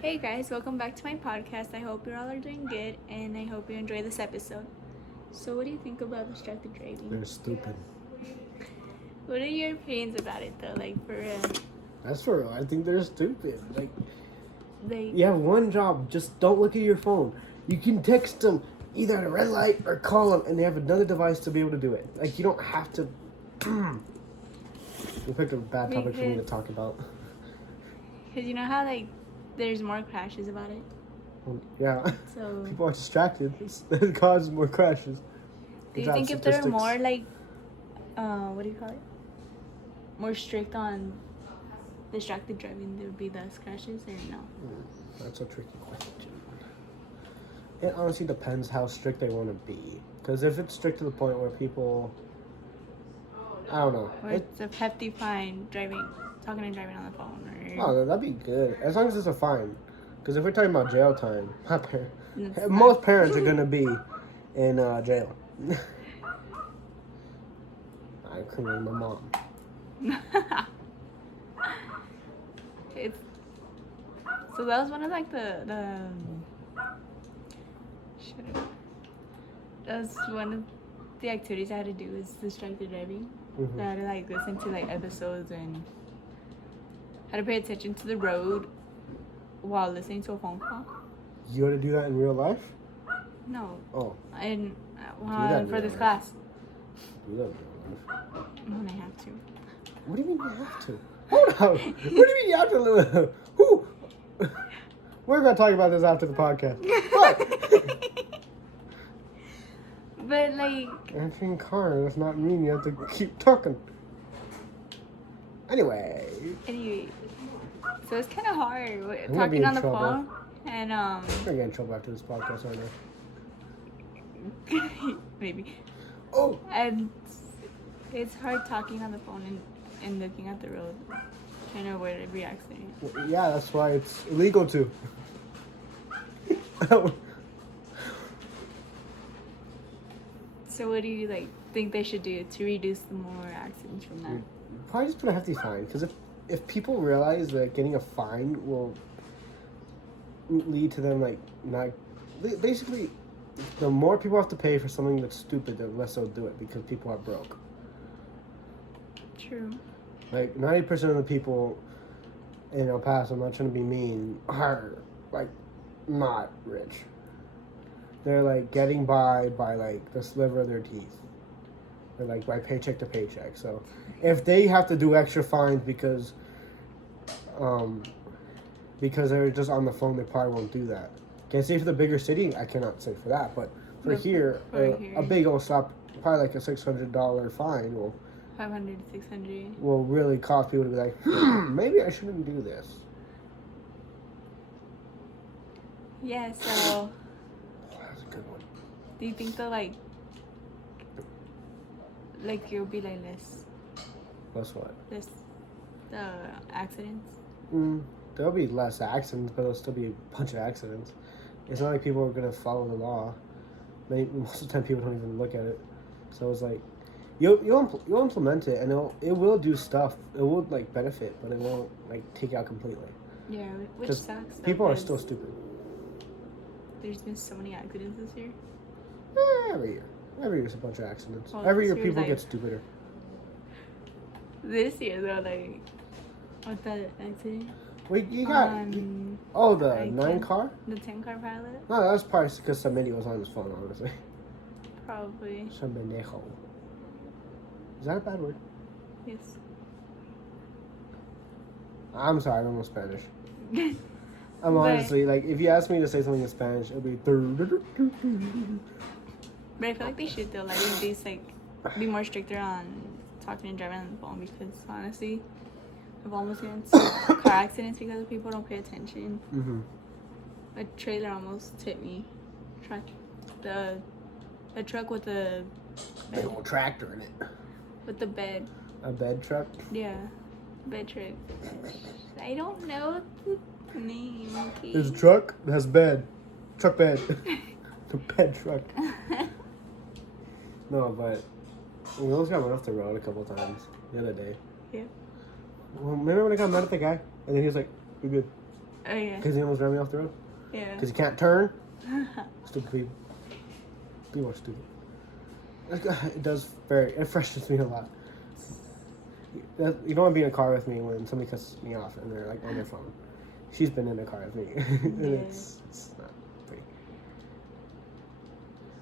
Hey guys, welcome back to my podcast. I hope you all are doing good and I hope you enjoy this episode. So, what do you think about distracted driving? They're stupid. What are your opinions about it though? Like, for That's for real. I think they're stupid. Like, like, you have one job. Just don't look at your phone. You can text them either at a red light or call them, and they have another device to be able to do it. Like, you don't have to. We picked a bad topic for me to talk about. Because you know how, like, there's more crashes about it? Yeah. So, People are distracted. It causes more crashes. do you think if there were more, like, what do you call it? More strict on distracted driving, there would be less crashes or no? That's a tricky question. It honestly depends how strict they want to be. Because if it's strict to the point where people, I don't know. Or it's a hefty fine talking and driving on the phone, or Oh, that'd be good. As long as it's a fine. Because if we're talking about jail time, It's most parents are going to be in jail. I cremated my mom. It's so that was one of like the that was one of the activities I had to do is distracted driving. Mhm. I had to like listen to like episodes and had to pay attention to the road while listening to a phone call. You want to do that in real life? No, Oh, and that in for real this life. class do that in real life. when I have to. What do you mean you have to? Hold on. What do you mean you have to? Who? We're going to talk about this after the podcast. What? But like, Answering car does not mean you have to keep talking. Anyway. so it's kind of hard gonna be talking in on the trouble. phone and I'm gonna get in trouble after this podcast right now. maybe. Oh! And it's hard talking on the phone and looking at the road, trying to avoid every accident. Yeah, that's why it's illegal to. So what do you think they should do to reduce the more accidents from that? Probably just put a hefty fine, because if people realize that getting a fine will lead to them not basically, the more people have to pay for something that's stupid, the less they'll do it because people are broke. True. Like 90% of the people in El Paso, I'm not trying to be mean, are like not rich. They're like getting by like the sliver of their teeth. They're like by paycheck to paycheck. So if they have to do extra fines because they're just on the phone, they probably won't do that. Can't say for the bigger city, I cannot say for that, but for here, a big old stop, probably like a $600 fine will 500, 600. will really cause people to be like, maybe I shouldn't do this. Yeah. So Oh, that's a good one. do you think that like you'll be like That's what? less accidents? There'll be less accidents, but there'll still be a bunch of accidents. It's not like people are gonna follow the law. Most of the time, people don't even look at it. So it's like, you'll implement it, and it will do stuff. It will like benefit, but it won't like take out completely. Yeah, which 'Cause sucks. Though, people are 'cause still stupid. There's been so many accidents this year. Every year, there's a bunch of accidents. Well, Every this year, year's people like- get stupider. This year though, like with the accident. Wait, you got the I 9 can- car? The 10-car pilot? No, that was probably because some idiot was on his phone. Honestly, Probably. some pendejo. Is that a bad word? Yes. I'm sorry, I don't know Spanish. I'm But- honestly like, if you ask me to say something in Spanish, it'll be. But I feel like they should though, like these be more stricter on talking and driving on the phone because honestly, I've almost gotten into car accidents because people don't pay attention. Mm-hmm. A trailer almost hit me. The truck with the Big old tractor in it. bed. A bed truck. Yeah, bed truck. I don't know the name. Okay? There's a truck that has bed. Truck bed. The bed truck. No, but we almost got run off the road a couple times the other day. Yeah. Well, remember when I got mad at the guy? And then he was like, "We're good." Oh yeah. Because he almost ran me off the road. Yeah. Because he can't turn. Stupid people. People are stupid. It frustrates me a lot. You don't want to be in a car with me when somebody cuts me off and they're like on their phone. She's been in a car with me. And Yeah. it's not pretty.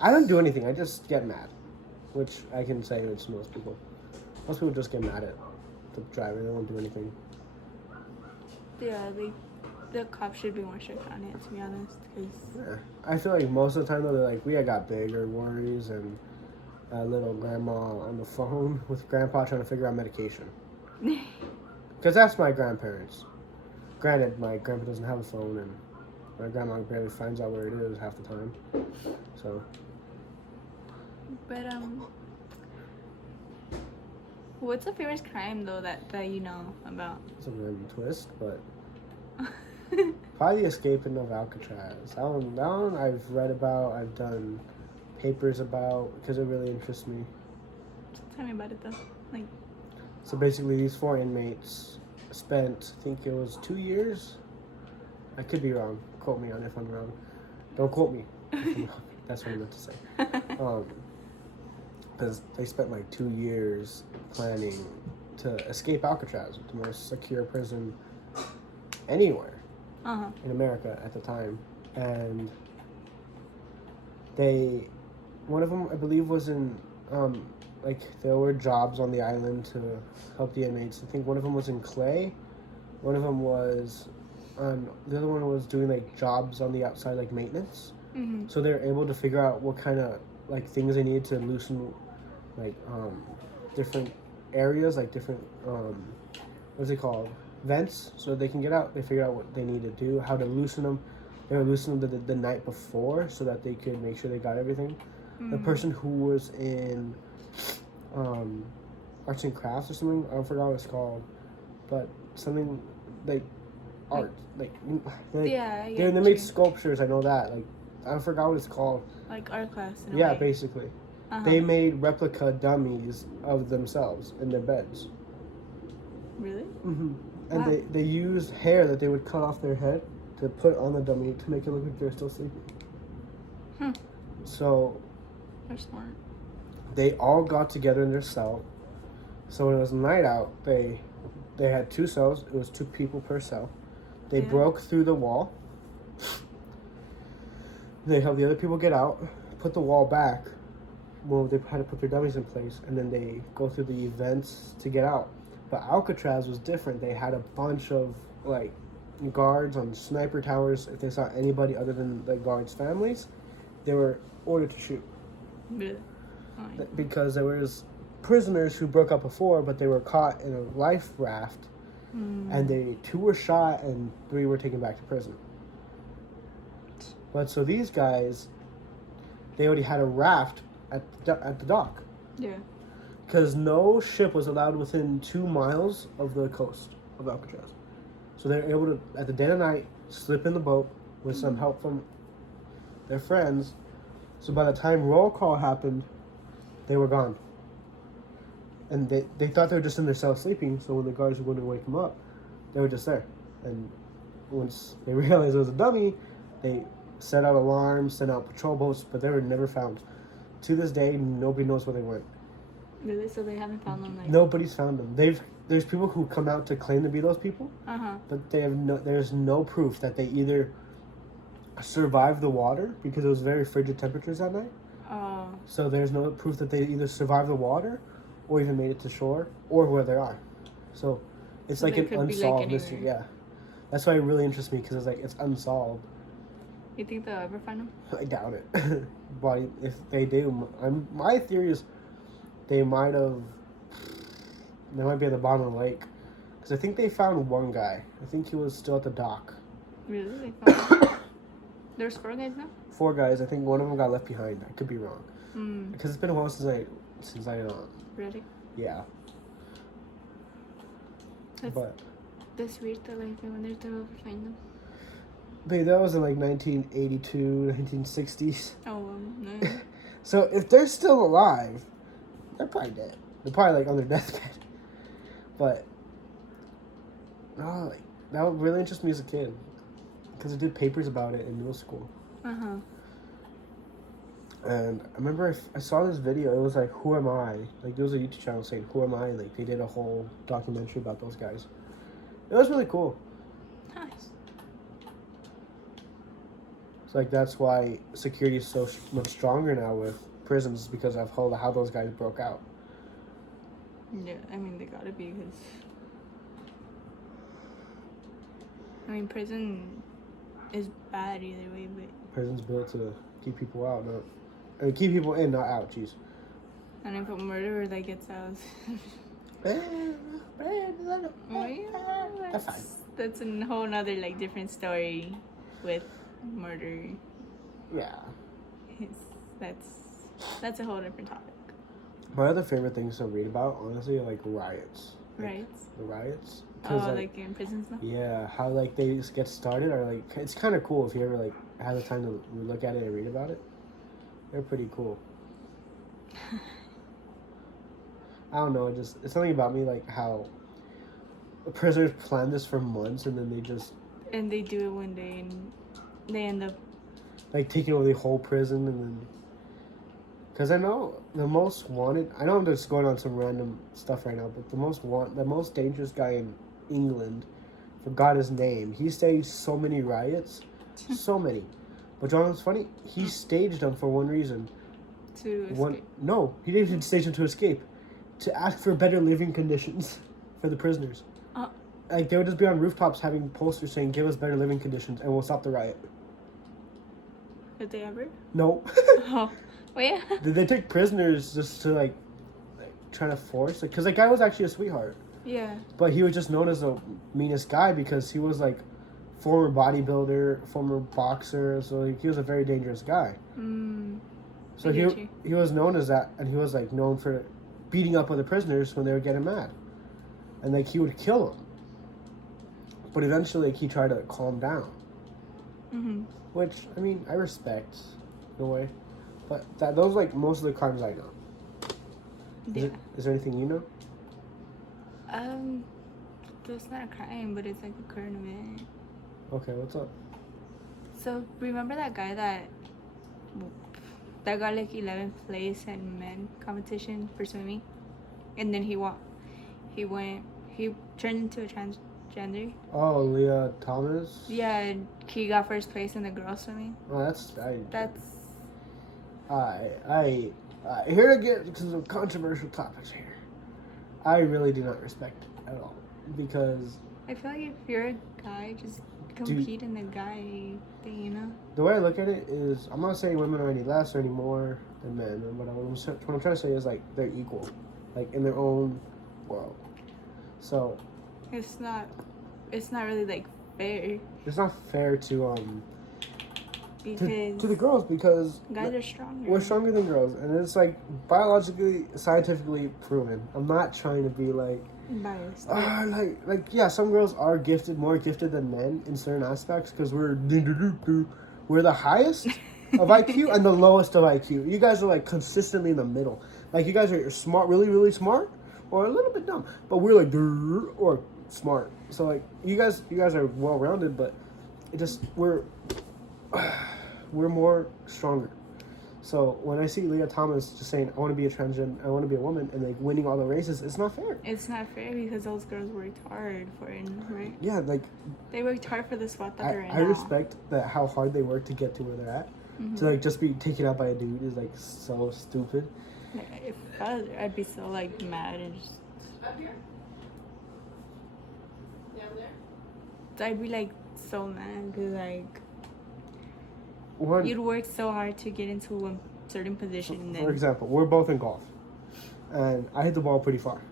I don't do anything. I just get mad. Which I can say it's most people. Most people just get mad at the driver. They won't do anything. Yeah, the cops should be more strict on it, to be honest. Cause Yeah. I feel like most of the time though, they're like, we got bigger worries and a little grandma on the phone with grandpa trying to figure out medication. Because that's my grandparents. Granted, my grandpa doesn't have a phone and my grandma barely finds out where it is half the time. So, But what's the favorite crime though that you know about? it's a random twist, but probably the escaping of Alcatraz. That one I've read about, I've done papers about, because it really interests me. Tell me about it though. Like, So basically, these 4 inmates spent, I think it was 2 years. I could be wrong. Quote me on if I'm wrong. Don't quote me. If I'm wrong. That's what I meant to say. Because they spent like 2 years planning to escape Alcatraz, the most secure prison anywhere in America at the time. And one of them, I believe, was in, like, there were jobs on the island to help the inmates. I think one of them was in clay. One of them was, the other one was doing, like, jobs on the outside, like, maintenance. Mm-hmm. So they're able to figure out what kind of, like, things they need to loosen, like, different areas, like, different, what's it called? Vents, so they can get out. They figure out what they need to do, how to loosen them. They were loosening them the night before so that they could make sure they got everything. The person who was in arts and crafts or something, I forgot what it's called, but something like art, like yeah, I they get made you. sculptures. I know that. Like, I forgot what it's called. Like art class. In a Yeah, way. basically, Uh-huh. they made replica dummies of themselves in their beds. Really? Mm-hmm. And Wow. they used hair that they would cut off their head to put on the dummy to make it look like they're still sleeping. So They're smart. they all got together in their cell. So when it was night out, they had 2 cells. It was 2 people per cell. They Yeah. broke through the wall. They helped the other people get out, put the wall back. Well, they had to put their dummies in place, and then they go through the events to get out. But Alcatraz was different. They had a bunch of, like, guards on sniper towers. If they saw anybody other than the guards' families, they were ordered to shoot. Really? Oh, yeah. Because there was prisoners who broke up before, but they were caught in a life raft, and 2 were shot and 3 were taken back to prison. But so these guys, they already had a raft at the dock, Yeah. because no ship was allowed within 2 miles of the coast of Alcatraz. So they were able to, at the dead of night, slip in the boat with some help from their friends. So by the time roll call happened, they were gone. And they thought they were just in their cell sleeping, so when the guards were going to wake them up, they were just there. And once they realized it was a dummy, they set out alarms, sent out patrol boats, but they were never found. To this day, nobody knows where they went. Really? So they haven't found them like. Nobody's found them. There's people who come out to claim to be those people, but there's no proof that they either survived the water, because it was very frigid temperatures that night. Oh. So there's no proof that they either survived the water or even made it to shore or where they are. So it's So like they an could be, like, unsolved mystery. anywhere. Yeah. That's why it really interests me, because it's like, it's unsolved. You think they'll ever find them? I doubt it. But if they do, my theory is they might be at the bottom of the lake. Because I think they found one guy. I think he was still at the dock. Really? They found them? There's 4 guys now? 4 guys. I think one of them got left behind. I could be wrong. Because it's been a while since I Really? yeah. But That's weird that like when they'll ever find them. babe, that was in like 1982, 1960s. Oh no. So if they're still alive, they're probably dead. They're probably like on their deathbed. But like, that would really interest me as a kid. because I did papers about it in middle school. Uh-huh. And I remember I saw this video. It was like, "Who am I?" Like there was a YouTube channel saying, "Who am I?" Like they did a whole documentary about those guys. It was really cool. Nice. It's like that's why security is so much stronger now with prisons because of how those guys broke out. Yeah, I mean, they gotta be because... I mean, prison is bad either way, but... Prison's built to keep people out, keep people in, not out. Jeez. And if a murderer that gets out... That's fine. That's a whole nother, like, different story with murder. Yeah. That's a whole different topic. My other favorite things to read about, honestly, are like riots. Right? The riots. Oh, like in prisons now? Yeah, how like they just get started, or like it's kind of cool if you ever like have the time to look at it and read about it. They're pretty cool. I don't know, it's something about me like how the prisoners plan this for months and then they just... And they do it one day and they end up... like taking over the whole prison and then... Because I know the most wanted... I know I'm just going on some random stuff right now, but the most dangerous guy in England, forgot his name, he staged so many riots. So many. But John, what's funny? He staged them for one reason. To escape. No, he didn't even stage them to escape. To ask for better living conditions for the prisoners. Like, they would just be on rooftops having posters saying, "Give us better living conditions and we'll stop the riot." Did they ever? No. Oh. Well, yeah. Did they take prisoners just to, like trying to force? Because the guy was actually a sweetheart. Yeah. But he was just known as the meanest guy because he was, like, former bodybuilder, former boxer. So he was a very dangerous guy. So he was known as that, and he was, like, known for beating up other prisoners when they would get him mad. And, like, he would kill them. But eventually, like, he tried to calm down. Mm-hmm. Which, I mean, I respect in a way. But those are, like, most of the crimes I know. Yeah. Is there anything you know? That's not a crime, but it's like a current event. Okay, what's up? So, remember that guy that got like 11th place in men competition for swimming? And then he turned into a transgender? Oh, Leah Thomas? Yeah, and he got first place in the girls swimming. Oh, that's... here to get to some controversial topics here. I really do not respect it at all. Because... I feel like if you're a guy, just compete in the guy thing, you know? The way I look at it is, I'm not saying women are any less or any more than men. What I'm trying to say is, like, they're equal. Like, in their own world. So... It's not really, like, fair. It's not fair to because to the girls because guys are stronger. We're stronger than girls, and it's like biologically, scientifically proven. I'm not trying to be like biased. Yeah, some girls are more gifted than men in certain aspects because we're the highest of IQ and the lowest of IQ. You guys are like consistently in the middle. Like you guys are smart, really, really smart, or a little bit dumb, but we're like or smart. So like you guys are well rounded, but it just we're more stronger. So when I see Leah Thomas just saying I want to be a transgender, I want to be a woman, and like winning all the races, it's not fair. It's not fair because those girls worked hard for it, right? Yeah, like they worked hard for the spot that they're in. I respect that how hard they work to get to where they're at. Mm-hmm. To like just be taken out by a dude is like so stupid. If I was, I'd be so like mad and just up here. Down there. I'd be like so mad because like. You'd work so hard to get into a certain position. For example, we're both in golf, and I hit the ball pretty far.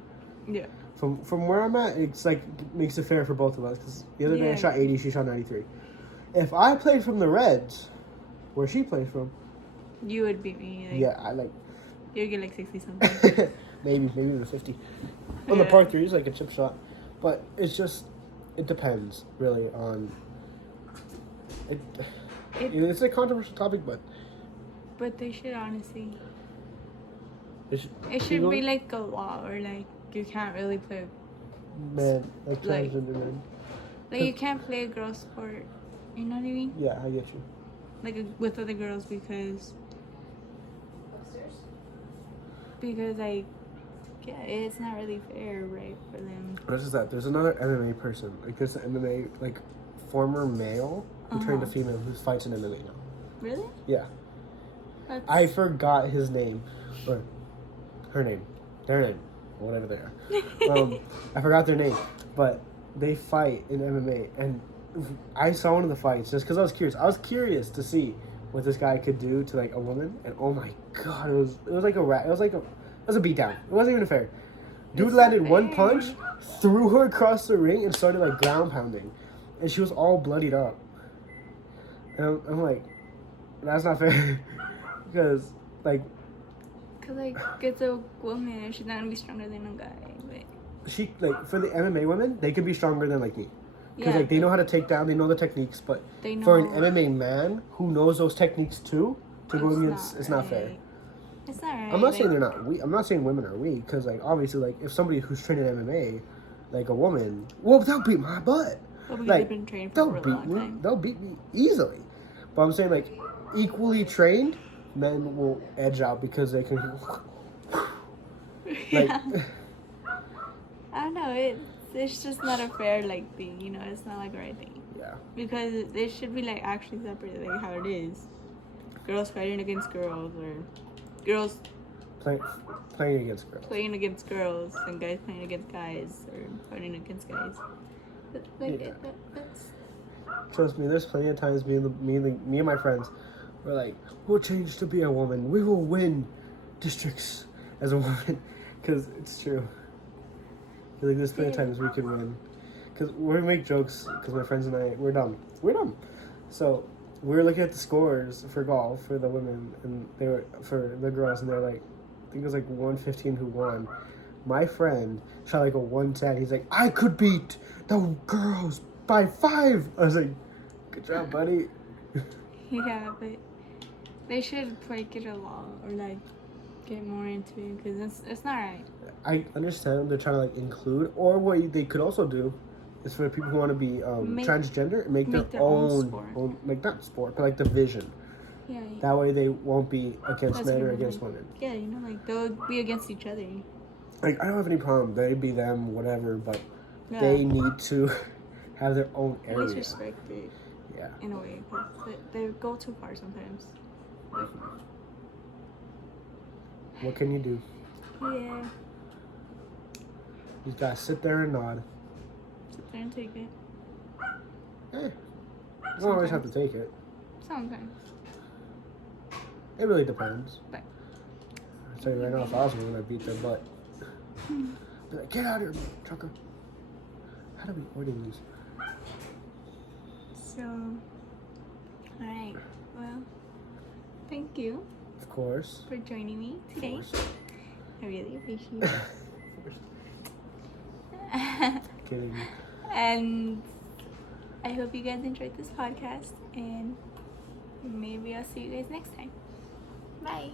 Yeah. From where I'm at, it's like makes it fair for both of us. Because the other day I shot 80, she shot 93. If I played from the Reds, where she plays from, you would beat me. Like, yeah, I like. You'd get like 60 something. maybe even 50. On the par 3 is like a chip shot, but it depends really on. It's a controversial topic, but they should honestly. It should be like a law, or like you can't really play. Man, like transgender men. Like you can't play a girl sport You know what I mean? Yeah, I get you. Like with other girls because like yeah, it's not really fair, right, for them. What is that? There's another MMA person. Like there's an MMA like former male who trained a female who fights in MMA now. Really? Yeah. That's... I forgot his name, or her name, their name, whatever they are. I forgot their name, but they fight in MMA, and I saw one of the fights just because I was curious. I was curious to see what this guy could do to like a woman, and oh my god, it was like a rat. It was a beatdown. It wasn't even fair. Dude landed one punch, threw her across the ring, and started like ground pounding, and she was all bloodied up. And I'm like, that's not fair. Because, like... Because, like, it's a woman and she's not going to be stronger than a guy. But... She, like, for the MMA women, they can be stronger than, like, me. Because, Yeah, like, they know how to take down, they know the techniques, but they know... for an MMA man who knows those techniques, too, to go against, it's not fair. It's not right. I'm not saying they're not weak. I'm not saying women are weak, because, like, obviously, like, if somebody who's training MMA, like, a woman, well, they'll beat my butt. Well, because like, they've been training for a really long time. They'll beat me easily. But I'm saying, like, equally trained... men will edge out because they can like Yeah. I don't know, it's just not a fair like thing, you know, it's not like a right thing. yeah, Because they should be like actually separated, like how it is. Girls fighting against girls, or girls playing against girls. playing against girls, and guys playing against guys, or fighting against guys. But, like Yeah. that's Trust me, there's plenty of times me and my friends were like, we'll change to be a woman, we will win districts as a woman, because it's true. Like there's plenty of times we can win, because we make jokes, because my friends and I, we're dumb, so we were looking at the scores for golf for the women, and they were for the girls, and they're like, I think it was like 115 who won. My friend shot like a 110. He's like, I could beat the girls by 5. I was like, good job, buddy. yeah, but they should break it along or like get more into it because it's not right. I understand they're trying to like include, or what they could also do is for people who want to be transgender, make their own sport. like not sport, but like division. Yeah. That way they won't be against That's men or what I against mean. women. Yeah, you know, like they'll be against each other. Like I don't have any problem. They be them, whatever, but Yeah. they need to have their own At area. least respect it. Yeah. In a way, because they go too far sometimes. Like, What can you do? yeah. You just gotta sit there and nod. Sit there and take it. You don't always have to take it. Sometimes. It really depends. But I'll tell you right now, if I was one, I'd beat their butt. Be like, get out of here, trucker. How do we order these? so, alright. Well, thank you Of course. for joining me today. Of course. I really appreciate it. Kidding. And I hope you guys enjoyed this podcast, and maybe I'll see you guys next time. Bye.